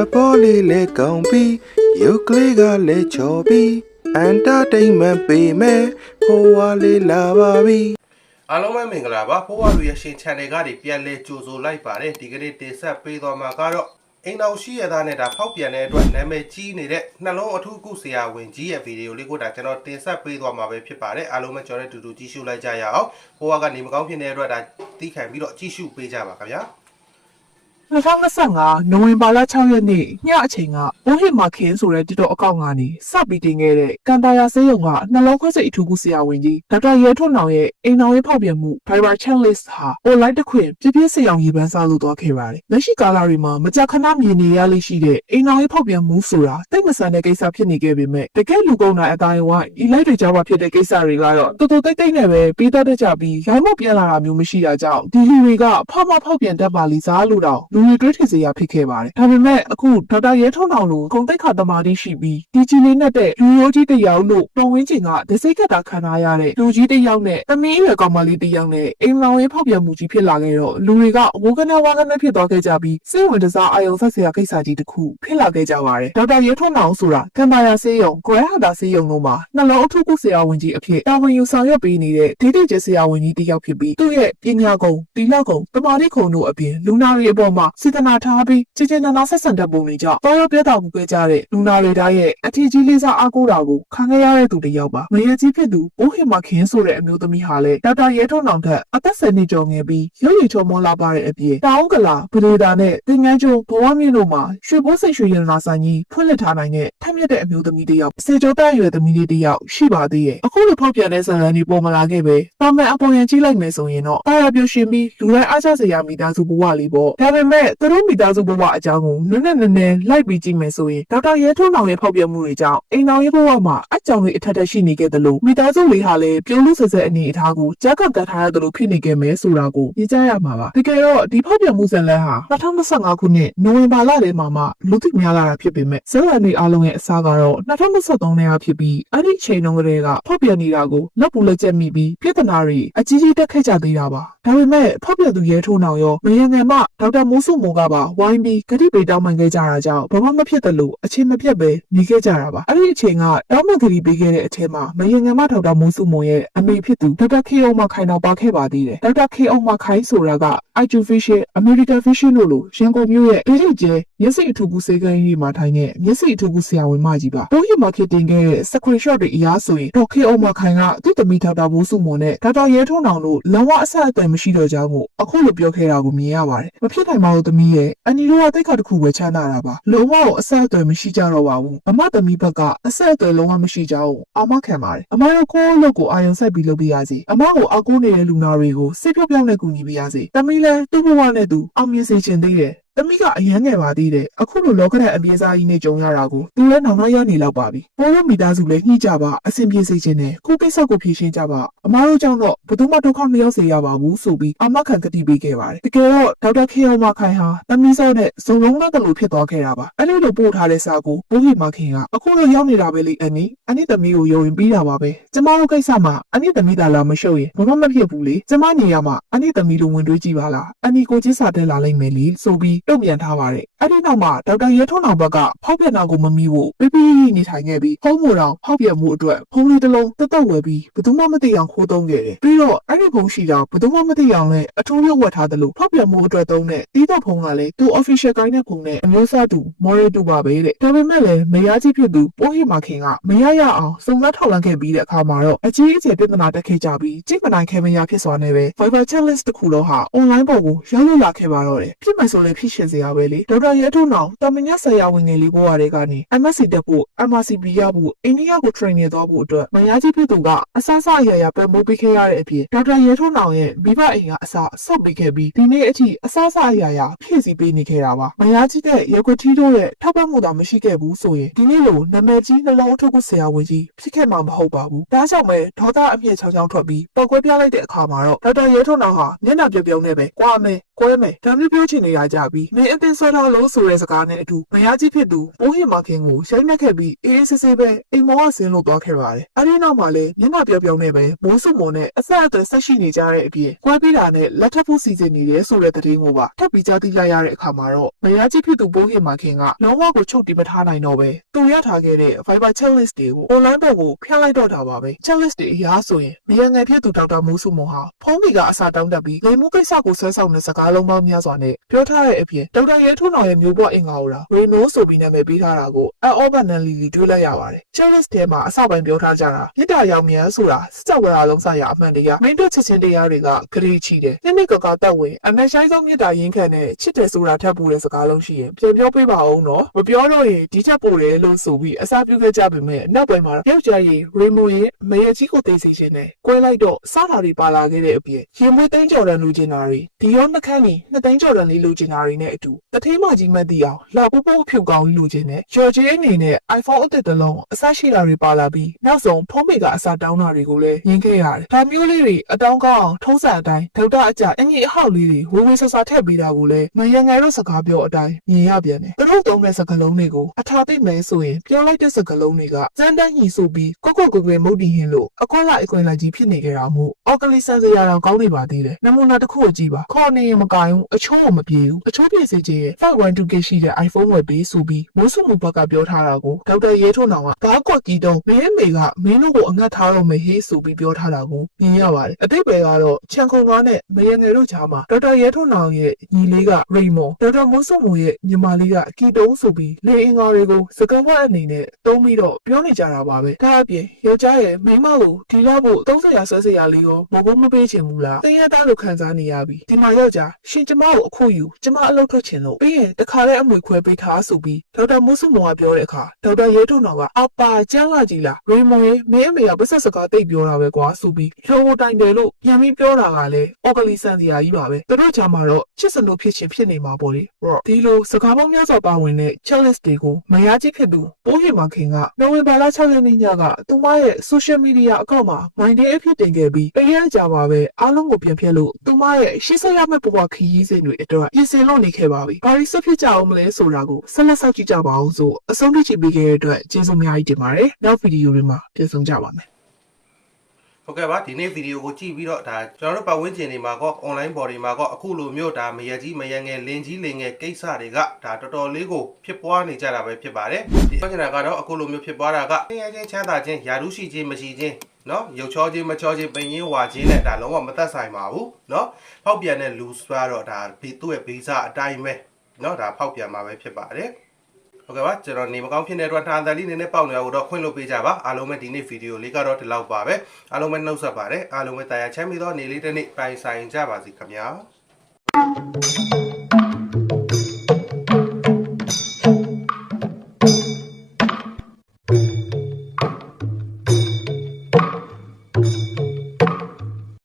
က်ပေါ်လေးလဲကောင်းပြီးရုပ်ကလေးကလည်းချော်ပြီးအန်တာတိန်မန်ပေးမယ်ဖိုးဝါလေးလာပါပြီအားလုံးပဲမင်္ဂလာပါဖိုးဝါလူရဲ့ရှင် channel ကနေပြန်လဲကြိုဆိုလိုက်ပါတယ်ဒီကနေ့တင်ဆက်ပေးသွားမှာကတော့အိမ်တော်ရှိရသားနဲ့ဒါဖောက်ပြန်တဲ့အတွက်နာမည်ကြီးနေတဲ့နှလုံးအထူးကုဆရာဝန်ကြီးရဲ့ဗီဒီယိုလေးကိုဒါကျွန်တော်တင်ဆက်ပေးသွားမှာပဲဖြစ်ပါတယ်အားလုံးပဲကျွန်တော်တို့တူတူကြည့်ရှုလိုက်ကြရအောင်ဖိုးဝါကနေမကောင်းဖြစ်နေတဲ့အတွက်ဒါတီးခံပြီးတော့ကြည့်ရှုပေးကြပါခင်ဗျာ 2025နိုဝင်ဘာလ6ရက်နေ့ညအချိန်ကဘိုးဟစ်မာခင်းဆိုတဲ့တီတော်အကောင့်ကနေစပြီးတင်ခဲ့တဲ့ကန်တာယာဆေးရုံကနှလုံးခွဲစိတ်အထူးကုဆရာဝန်ကြီးဒေါက်တာရဲထွန်းနောင်ရဲ့အိမ်တော်ရေးဖောက်ပြန်မှု Fiber Checklist ဟာ online တစ်ခွင်ပြည့်ပြည့်စည်အောင်ရေးပန်းစားလို့သွားခဲ့ပါတယ်။လက်ရှိကာလတွေမှာမကြာခဏမြင်နေရလိမ့်ရှိတဲ့အိမ်တော်ရေးဖောက်ပြန်မှုဆိုတာတိတ်မဆန်တဲ့ကိစ္စဖြစ်နေခဲ့ပေမဲ့တကယ်လူကုန်တာအတိုင်းဝိုင်း e-light တွေကြားမှာဖြစ်တဲ့ကိစ္စတွေကတော့တော်တော်တိတ်တိတ်နဲ့ပဲပြီးတတ်တတ်ကြပြီးရိုင်းမပြန်လာတာမျိုးမရှိတာကြောင့်ဒီလူတွေကဖောက်မဖောက်ပြန်တတ်ပါလိစားလို့တော့လူတွေတွေးထင်စရာဖြစ်ခဲ့ပါတယ်။ဒါပေမဲ့အခုဒေါက်တာရဲထုံအောင်လိုဂုံတိတ်ခါတမာတိရှိပြီးဒီကြီးလေးနဲ့တဲ့လူရိုးကြီးတစ်ယောက်လို့တော်ဝင်းချင်ကဒစိတ်ကတာခံထားရတဲ့လူကြီးတစ်ယောက်နဲ့သမီးအရွယ်ကောင်မလေးတစ်ယောက်နဲ့အိမ်လောင်ရေးဖောက်ပြန်မှုကြီးဖြစ်လာခဲ့တော့လူတွေကဝကနဝကနဖြစ်သွားခဲ့ကြပြီးစိတ်ဝင်တစားအာယုံဆက်စရာကိစ္စကြီးတစ်ခုဖြစ်လာခဲ့ကြပါတယ်။ဒေါက်တာရဲထုံအောင်ဆိုတာကံပါယာဆေးရုံကိုရဟာတာဆေးရုံတို့မှာနှလုံးအထုပ်ဆရာဝန်ကြီးအဖြစ်တာဝန်ယူဆောင်ရွက်ပေးနေတဲ့ဒေသကျဆရာဝန်ကြီးတစ်ယောက်ဖြစ်ပြီးသူ့ရဲ့ပညာကုံတီလောက်ကုံတမာတိခုံတို့အပြင်လူနာတွေအပေါ်မှာစေတနာထားပြီးကြည်ကြည်နာနာဆက်ဆံတတ်ပုံတွေကြောင့်တော်ရပြတာမှုခဲ့ကြတဲ့လူနာတွေတိုင်းရဲ့အထီးကြီးလေးစားအားကိုးတာကိုခံခဲ့ရတဲ့သူတစ်ယောက်ပါမယကြီးဖြစ်သူအိုးဟင်မခင်ဆိုတဲ့အမျိုးသမီးဟာလည်းဒေါက်တာရဲထွန်းအောင်ထက်အသက်10နှစ်ကျော်ငယ်ပြီးရုပ်ရည်ချုံမောလာပါတဲ့အပြင်တောင်ကလာပဒေတာနဲ့တင်ငန်းကျိုးဘဝမြင့်တို့မှာရွှေဘိုးစိတ်ရွှေရတနာဆိုင်ကြီးဖွင့်လှစ်ထားနိုင်တဲ့ထက်မြက်တဲ့အမျိုးသမီးတစ်ယောက်စေကျော်တန့်ရွယ်သမီးလေးတစ်ယောက်ရှိပါသေးရဲ့အခုလိုဖောက်ပြန်တဲ့ဇာတ်လမ်းဒီပေါ်မလာခဲ့ပဲတာမန်အပေါ်ရင်ကြီးလိုက်မယ်ဆိုရင်တော့တာရပြရှင်ပြီးလူတိုင်းအားကျစရာမိသားစုဘဝလေးပေါ့ဒါပေမဲ့သူတို့မိသားစုဘဝအကြောင်းကိုနည်းနည်းနည်းနည်းလိုက်ပြီးကြည့်မယ်ဆိုရင်ဒေါက်တာရဲထွန်းအောင်ရဲ့ဖောက်ပြန်မှုတွေကြောင့်အိမ်တော်ရဲ့ဘဝမှာအကြောင်းတွေအထက်ထက်ရှိနေခဲ့တယ်လို့မိသားစုလေးဟာလည်းပြုံးလို့ဆက်ဆက်အနေအထားကိုကြားကပ်တက်ထားရတယ်လို့ဖြစ်နေခဲ့မယ်ဆိုတာကိုသိကြရမှာပါတကယ်တော့ဒီဖောက်ပြန်မှုဇာတ်လမ်းဟာ2025ခုနှစ်နိုဝင်ဘာလထဲမှာမှလူသိများလာတာဖြစ်ပေမဲ့ဇာတ်လမ်းတွေအားလုံးရဲ့အစားကတော့2023ထဲကဖြစ်ပြီးအဲ့ဒီချိန်တုန်းကတည်းကဖောက်ပြန်နေတာကိုလက်ပူလက်ကျက်မိပြီးပြဿနာတွေအကြီးကြီးတက်ခဲ့ကြသေးတာပါဒါပေမဲ့ဖောက်ပြန်သူရဲထိုးနောင်ရောမယငယ်မဒေါက်တာမိုးစုမိုးကပါဝိုင်းပြီးဂတိပေတောင်းပန်ခဲ့ကြတာကြောင့်ဘာမှမဖြစ်တယ်လို့အချိန်မပြတ်ပဲနေခဲ့ကြတာပါအဲ့ဒီအချိန်ကတောင်းပန်ဂတိပေးခဲ့တဲ့အချိန်မှာမယငယ်မဒေါက်တာမိုးစုမိုးရဲ့အမေဖြစ်သူဒေါက်တာခေအောင်မခိုင်တော့ပါခဲ့ပါသေးတယ်ဒေါက်တာခေအောင်မခိုင်ဆိုတာက IQ Vision American Vision လို့လို့ရန်ကုန်မြို့ရဲ့ဒေသကျဲမျက်စိအထူးကူစေကန်းကြီးမှာထိုင်တဲ့မျက်စိအထူးကူဆရာဝန်မကြီးပါတိုးဟီမာခေတင်ခဲ့တဲ့ screenshot တွေအရားဆိုရင်ဒေါက်ခေအောင်မခိုင်ကသူ့သမီးဒေါက်တာမိုးစုမိုးနဲ့ဒေါက်တာရဲထုံးအောင်လို့လုံးဝအဆက်အသွယ်မရှိတော့ကြောင်းကိုအခုလိုပြောခဲ့တာကိုမြင်ရပါတယ်မဖြစ်နိုင်ပါဘူးသမီးရဲ့အန်နီတို့ကတိတ်ခါတစ်ခုပဲချမ်းသာတာပါလုံးဝအဆက်အသွယ်မရှိကြတော့ပါဘူးအမသမီးဘက်ကအဆက်အသွယ်လုံးဝမရှိကြဘူးအာမခံပါတယ်အမတို့ကိုယ့်လုပ်ကိုအာရုံစိုက်ပြီးလုပ်ပြရစီအမကိုအကူနေတဲ့လူနာတွေကိုစိတ်ပြော့ပြောင်းနဲ့ကူညီပြရစီသမီးလည်းသူ့ဘဝနဲ့သူအောင်မြင်စေချင်သေးတယ် တမိကအရန်ငယ်ပါသေးတယ်အခုလိုလောကဓာတ်အပြေးစားကြီးနဲ့ကြုံရတာကိုသူလည်းနောင်နောက်ရနေလောက်ပါပြီပိုးလို့မိသားစုလည်းညှိကြပါအဆင်ပြေစေခြင်းနဲ့ခုကိစ္စကိုဖြေရှင်းကြပါအမားတို့ကြောင့်တော့ဘယ်သူမှဒုက္ခမရောက်စေရပါဘူးဆိုပြီးအမခံကတိပေးခဲ့ပါတယ်တကယ်တော့ဒေါက်တာခေယောမခိုင်ဟာတမီစောနဲ့ဇုံလုံးနဲ့တလူဖြစ်သွားခဲ့တာပါအဲ့ဒီလိုပို့ထားတဲ့စာကိုဘိုးဟီမခင်ကအခုလိုရောက်နေတာပဲလေအန်နီအန်နီသမီးကိုယုံရင်ပြီးတာပါပဲကျမတို့ကိစ္စမှာအန်နီသမီးသာလာမရှုပ်ရင်ဘာမှမဖြစ်ဘူးလေကျမနေရမှာအန်နီသမီးလိုဝင်တွေးကြည့်ပါလားအန်နီကိုချင်းစာတက်လာလိမ့်မယ်လေဆိုပြီးတုံ့ပြန်ထားပါတယ်အဲ့ဒီနောက်မှာဒေါက်တာရဲထွန်းအောင်ဘက်ကဖောက်ပြန်တာကိုမမီဖို့ပြပြနေထိုင်ခဲ့ပြီးဖုံးမို့တော်ဖောက်ပြန်မှုအတွက်ဖုံးလေးတစ်လုံးတက်တက်ဝယ်ပြီးဘယ်သူမှမသိအောင်ခိုးသုံးခဲ့တယ်ပြီးတော့အဲ့ဒီဖုံးရှိတာဘယ်သူမှမသိအောင်လည်းအထူးရုပ်ဝတ်ထားတယ်လို့ဖောက်ပြန်မှုအတွက်သုံးတဲ့တီးတော့ဖုံးကလည်းသူ official ကိုင်းတဲ့ဖုံးနဲ့အမျိုးအစားတူမော်ရီတူပါပဲတဲ့ဒါပေမဲ့လည်းမယားကြီးဖြစ်သူပိုးဟိမာခင်ကမရရအောင်စုံစမ်းထောက်လှမ်းခဲ့ပြီးတဲ့အခါမှာတော့အကြီးအကျယ်ပြဿနာတက်ခဲ့ကြပြီးကြိတ်မနိုင်ခဲမရဖြစ်စွာနဲ့ပဲ Viber challenge တစ်ခုလုံးဟာ online ပေါ်ကိုရောက်လို့လာခဲ့ပါတော့တယ်ဖြစ်မှဆိုလည်းဖြစ်ရှင်စရာပဲလေဒေါက်တာရဲထုံအောင်တာမညဆရာဝင်ငယ်လေးဘဝတွေကနေ MSc တက်ဖို့ MRCP ရဖို့အိန္ဒိယကို train နေသွားဖို့အတွက်မယားကြီးဖြစ်သူကအဆအဆအရာရာပတ်မိုးပေးခဲ့ရတဲ့အပြင်ဒေါက်တာရဲထုံအောင်ရဲ့မိဘအိမ်ကအစဆော့ပေးခဲ့ပြီးဒီနေ့အထိအဆအဆအရာရာဖြည့်ဆည်းပေးနေခဲ့တာပါမယားကြီးတဲ့ရုပ်ကတိတို့ရဲ့ထောက်ပံ့မှုသာမရှိခဲ့ဘူးဆိုရင်ဒီနေ့လိုနာမည်ကြီးနှလုံးထုတ်ကိုဆရာဝန်ကြီးဖြစ်ခဲ့မှာမဟုတ်ပါဘူးဒါကြောင့်ပဲဒေါသအမြင့်ချောင်းချောင်းထွက်ပြီးပောက်ကွဲပြလိုက်တဲ့အခါမှာတော့ဒေါက်တာရဲထုံအောင်ဟာမျက်နှာပြောင်ပြောင်နဲ့ပဲကွာမယ်ကွဲမယ်ဒါမျိုးပြောချင်နေရကြပြီမင်းအတင်းဆွဲထားလို့ဆိုတဲ့စကားနဲ့အတူမယားကြီးဖြစ်သူပိုးဟင်မာခင်ကိုရိုက်နှက်ခဲ့ပြီးအေးအေးဆေးဆေးပဲအိမ်မောကဆင်းလို့သွားခဲ့ပါတယ်အဲဒီနောက်မှာလည်းမျက်နှာပြောင်ပြောင်နဲ့ပဲမိုးစုံမုံနဲ့အဆက်အသွယ်ဆက်ရှိနေကြတဲ့အပြင်ကွဲပြီးတာနဲ့လက်ထပ်ဖို့စီစဉ်နေတယ်ဆိုတဲ့သတင်းကိုပါထပ်ပြီးကြားသိလိုက်ရတဲ့အခါမှာတော့မယားကြီးဖြစ်သူပိုးဟင်မာခင်ကလုံးဝကိုချုပ်တီးမထားနိုင်တော့ပဲသူရထားခဲ့တဲ့ Viber chat list တွေကို online ဘက်ကိုဖျက်လိုက်တော့တာပါပဲ chat list တွေအရာဆိုရင်မရငယ်ဖြစ်သူဒေါက်တာမိုးစုံမုံဟာဖုန်းတွေကအစာတောင်းတက်ပြီးလိမ်မှုကိစ္စကိုဆွဲဆောင်တဲ့စကားလုံးပေါင်းများစွာနဲ့ပြောထားတဲ့အပြင်ဒေါက်တာရဲထွန်းတော်ရဲ့မျိုးပွားအင်္ဂါကိုလာရေနိုးဆိုပြီးနာမည်ပေးထားတာကိုအော်ဘန်နန်လီလီတွေ့လိုက်ရပါတယ် chat list ထဲမှာအစပိုင်းပြောထားကြတာမြစ်တာရောင်မြန်ဆိုတာစကြဝဠာလုံးဆိုင်ရာအမှန်တရားမင်းတို့ချစ်ချင်းတရားတွေကဂရိချီတယ်နိမိတ်ကကတက်ဝင်အမေဆိုင်ဆုံးမြစ်တာရင်းခံတဲ့ချစ်တယ်ဆိုတာထပ်ပူတဲ့စကားလုံးရှိရင်ပြန်ပြောပေးပါအောင်နော်မပြောတော့ရင်ဒီထက်ပိုတယ်လို့ဆိုပြီးအစားပြုခဲ့ကြပေမဲ့နောက်ပိုင်းမှာယောက်ျားကြီးရေမိုရဲ့မရဲ့ကြီးကိုသိစေခြင်းနဲ့ကွဲလိုက်တော့စားတာတွေပါလာခဲ့တဲ့အပြင်ရင်မွေးသိန်းကြော်တန်လူကျင်တာတွေဒီရောနှကန်းကြီးနှစ်သိန်းကြော်တန်လေးလူကျင်တာတွေနဲ့အတူတထေးမကြီးမတ်တီအောင်လာပူပူဖြူကောင်းလူကျင်နဲ့ဂျော်ဂျီအနေနဲ့ iPhone အသစ်တစ်လုံးအစရှိတာတွေပါလာပြီးနောက်ဆုံးဖုန်းမေကအစားတောင်းတာတွေကိုလည်းရင်းခဲ့ရတယ်ဒါမျိုးလေးတွေအတောင်းကောင်းအောင်ထုံးစံအတိုင်းဒေါက်တာအကြအင်ကြီးအဟောက်လေးတွေဝေဝေဆဆထည့်ပေးတာကိုလည်းမယံငယ်တို့စကားပြောအတိုင်းမြင်ရပြန်တယ်သူတို့သုံးတဲ့စကားလုံးတွေကိုအထာသိမဲဆိုရင်ပြောလိုက်တဲ့စကားလုံးတွေကစမ်းတမ်းညီဆိုပြီးကိုကိုကိုကိုမုတ်တီဟင်လို့အခွက်လိုက်အခွင့်လိုက်ကြီးဖြစ်နေကြတာမို့အော်ကလီဆန်စရာတော့ကောင်းနေပါသေးတယ်နမူနာတစ်ခုကိုကြည့်ပါခေါ်နေရင်မကင်ဘူးအချိုးကိုမပြေဘူးအချိုးပြေစေခြင်းရဲ့ 512K ရှိတဲ့ iPhone ဝယ်ပေးဆိုပြီးမိုးစုမှုဘက်ကပြောထားတာကိုဒေါက်တာရဲထွန်းတော်ကဘာကွက်ကြီးတော့မင်းမေကမင်းတို့ကိုအငတ်ထားတော့မယ်ဟေးဆိုပြီးပြောထားတာကိုမြင်ရပါတယ်အတိတ်ပဲကတော့ချန်ကုန်ကားနဲ့မယငယ်တို့ကြားမှာဒေါက်တာရဲထွန်းတော်ရဲ့ညီလေးကရိမွန်ဒေါက်တာမိုးစုမှုရဲ့ညီမလေးကကီတုံးဆိုပြီးလေအင်္ဂါတွေကိုစကားဝတ်အနေနဲ့တုံးပြီးတော့ပြောနေကြတာပါပဲဒါအပြင်ယောက်ျားရဲ့မိန်းမကိုဒီလောက်ဖို့30ရာဆွဲစရာလေးကိုမဘုံမပေးချင်ဘူးလားတင်းရသားလို့ခံစားနေရပြီဒီမှာယောက်ျားရှင်ကျမကိုအခုယူကျမအလုပ်ထွက်ချင်လို့ပြီးရင်တခါလဲအမွေခွဲပေးထားဆိုပြီးဒေါက်တာမိုးစုမောကပြောတဲ့အခါဒေါက်တာရဲထွန်းတော်ကအပါကျန်းလာကြီးလားရေမွန်ရဲ့မင်းအမေကပတ်ဆက်စကားတိတ်ပြောတာပဲကွာဆိုပြီးလောကိုတိုင်တယ်လို့ပြန်ပြီးပြောတာကလည်းအော်ကလီဆန်စရာကြီးပါပဲသူတို့ချာမှာတော့ချစ်စနိုးဖြစ်ချင်းဖြစ်နေမှာပေါ့လေဟုတ်ဒီလိုစကားပေါင်းများစွာပါဝင်တဲ့ challenge တွေကိုမရကြီးဖြစ်သူပိုးရမခင်ကနိုဝင်ဘာလ6ရက်နေ့ညကသူမရဲ့ social media အကောင့်မှာ my day အဖြစ်တင်ခဲ့ပြီးတရက်ကြာပါပဲအားလုံးကိုပြန်ဖြတ်လို့သူမရဲ့ရှေ့ဆက်ရမယ့်ဘဝခရီးစဉ်တွေအတွက်ပြင်ဆင်လုပ်နေခဲ့ပါပြီ။ဘာလို့ဆက်ဖြစ်ကြအောင်မလဲဆိုတာကိုဆက်လက်စောင့်ကြည့်ကြပါအောင်ဆိုအဆုံးထိချပေးခဲ့တဲ့အတွက်ကျေးဇူးအများကြီးတင်ပါတယ်။နောက်ဗီဒီယိုတွေမှာပြန်ဆုံကြပါမယ်။ဟုတ်ကဲ့ပါဒီနေ့ဗီဒီယိုကိုကြည့်ပြီးတော့ဒါကျွန်တော်တို့ပတ်ဝန်းကျင်တွေမှာကော online body မှာကောအခုလိုမျိုးဒါမရကြီးမရငယ်လင်းကြီးလင်းငယ်ကိစ္စတွေကဒါတော်တော်လေးကိုဖြစ်ပွားနေကြတာပဲဖြစ်ပါတယ်ဒီပြောချင်တာကတော့အခုလိုမျိုးဖြစ်ပွားတာကဆင်းရဲခြင်းချမ်းသာခြင်းယာရုရှိခြင်းမရှိခြင်း နော်ရုပ်ချောခြင်းမချောခြင်းပိန်ရင်းဝါခြင်းနဲ့ဒါလုံးဝမသက်ဆိုင်ပါဘူးနော်ဖောက်ပြန်တဲ့လူစွာတော့ဒါဘေးသူ့ရဲ့ဘေးစားအတိုင်းပဲနော်ဒါဖောက်ပြန်မှာပဲဖြစ်ပါတယ်ဟုတ်ကဲ့ပါကျွန်တော်နေမကောင်းဖြစ်နေတဲ့အတွက်တာတန်လေးနေနဲ့ပေါက်နေတာကိုတော့ခွင့်လို့ပေးကြပါအားလုံးပဲဒီနေ့ဗီဒီယိုလေးကတော့ဒီလောက်ပါပဲအားလုံးပဲနှုတ်ဆက်ပါတယ်အားလုံးပဲတာယာချမ်းမြေသောနေလေးတစ်နေ့ပိုင်ဆိုင်ကြပါစီခင်ဗျာ